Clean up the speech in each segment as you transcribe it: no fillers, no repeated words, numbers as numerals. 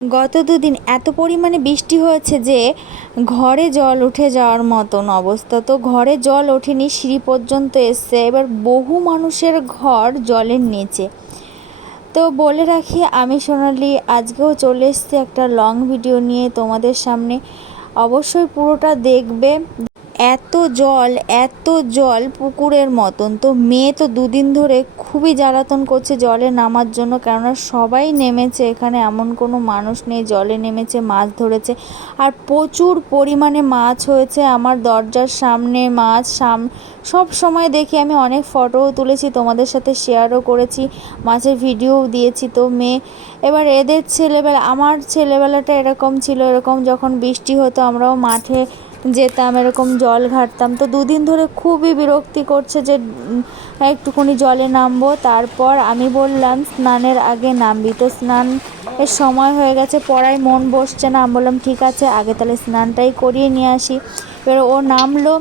গত দুদিন এত পরিমাণে বৃষ্টি হয়েছে যে ঘরে জল উঠে যাওয়ার মতন অবস্থা। তো ঘরে জল ওঠেনি, সিঁড়ি পর্যন্ত এসছে। এবার বহু মানুষের ঘর জলের নিচে। তো বলে রাখি, আমি সোনালি আজকেও চলে এসেছি একটা লং ভিডিও নিয়ে তোমাদের সামনে। অবশ্যই পুরোটা দেখবে। এত জল পুকুরের মতন। তো মেয়ে তো দুদিন ধরে খুবই জ্বালাতন করছে জলে নামার জন্য, কেননা সবাই নেমেছে এখানে, এমন কোনো মানুষ নেই জলে নেমেছে মাছ ধরেছে। আর প্রচুর পরিমাণে মাছ হয়েছে আমার দরজার সামনে। মাছ সব সময় দেখি, আমি অনেক ফটোও তুলেছি, তোমাদের সাথে শেয়ারও করেছি, মাছের ভিডিওও দিয়েছি। তো মেয়ে এবার এদের ছেলেবেলা, আমার ছেলেবেলাটা এরকম ছিল, এরকম যখন বৃষ্টি হতো আমরাও মাঠে যেতাম, এরকম জল ঘাঁটতাম। তো দুদিন ধরে খুবই বিরক্তি করছে যে একটুখানি জলে নামবো। তারপর আমি বললাম স্নানের আগে নামবি। তো স্নানের সময় হয়ে গেছে, পড়ায় মন বসছে না। আমি বললাম ঠিক আছে, আগে তাহলে স্নানটাই করিয়ে নিয়ে আসি। এবার ও নামলো,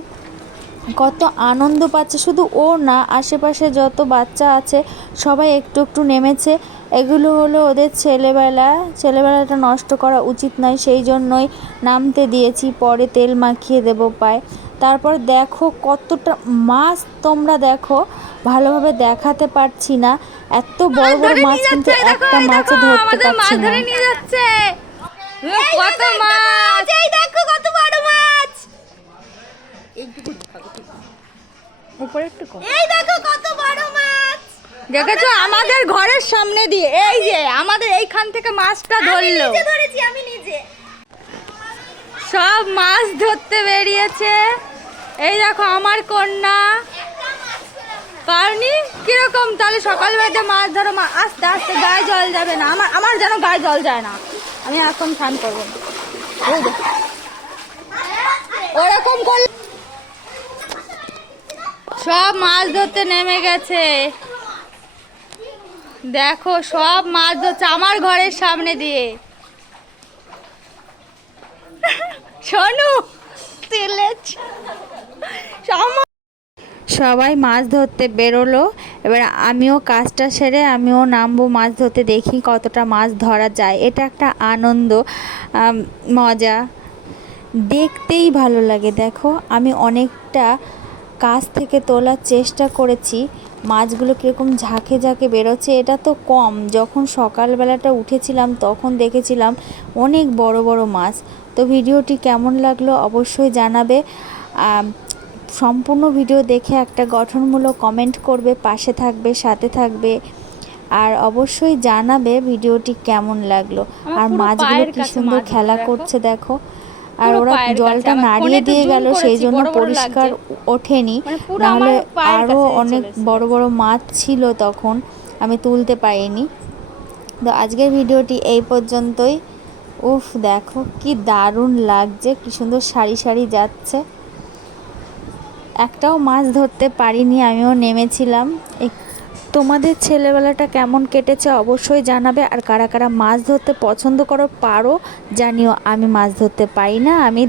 কত আনন্দ পাচ্ছে। শুধু ও না, আশেপাশে যত বাচ্চা আছে সবাই একটু একটু নেমেছে। এগুলো হলো ওদের ছেলেবেলাটা নষ্ট করা উচিত নয়, সেই জন্যই নামতে দিয়েছি। পরে তেল মাখিয়ে দেবো পায়ে। তারপর দেখো কতটা মাছ, তোমরা দেখো, ভালোভাবে দেখাতে পারছি না। এত বড় বড় মাছ, কিন্তু একটা মাছও ধরতে পারছি না। কত মাছ, এই দেখো কত বড় মাছ। উপরে একটু কম। এই দেখো কত বড় মাছ। দেখেছো আমাদের ঘরের সামনে দিয়ে, এই যে আমাদের এইখান থেকে মাছটা ধরলো। আমি নিজে সব মাছ ধরতে বেরিয়েছে। এই দেখো আমার কন্যা পারনি কিরকম। তাহলে সকালবেলাতে মাছ ধরো, আস্তে আস্তে, গায়ে জল যাবে না। আমার যেন গায়ে জল যায় না, আমি এখন স্নান করবো না। ওরকম করলে সব মাছ ধরতে নেমে গেছে। দেখো সব মাছ ধরছে আমার ঘরের সামনে দিয়ে। শোনো, সবাই মাছ ধরতে বেরোলো। এবার আমিও কাজটা সেরে আমিও নামবো মাছ ধরতে, দেখি কতটা মাছ ধরা যায়। এটা একটা আনন্দ, মজা, দেখতেই ভালো লাগে। দেখো আমি অনেকটা কাছ থেকে তোলার চেষ্টা করেছি, মাছগুলো কীরকম ঝাঁকে ঝাঁকে বেরোচ্ছে। এটা তো কম, যখন সকালবেলাটা উঠেছিলাম তখন দেখেছিলাম অনেক বড় বড় মাছ। তো ভিডিওটি কেমন লাগলো অবশ্যই জানাবে। সম্পূর্ণ ভিডিও দেখে একটা গঠনমূলক কমেন্ট করবে, পাশে থাকবে, সাথে থাকবে, আর অবশ্যই জানাবে ভিডিওটি কেমন লাগলো। আর মাছগুলো কি সুন্দর খেলা করছে দেখো। আর ওরা জলটা নাড়িয়ে দিয়ে গেল, সেই জন্য পরিষ্কার ওঠেনি, নাহলে আরও অনেক বড় বড় মাছ ছিল, তখন আমি তুলতে পারিনি। তো আজকের ভিডিওটি এই পর্যন্তই। উফ, দেখো কি দারুণ লাগছে, কি সুন্দর সারি সারি যাচ্ছে। একটাও মাছ ধরতে পারিনি, আমিও নেমেছিলাম। তোমাদের ছেলেবেলাটা কেমন কেটেছে অবশ্যই জানাবে। আর কারা কারা মাছ ধরতে পছন্দ করো, পারো, জানিও। আমি মাছ ধরতে পারি না, আমি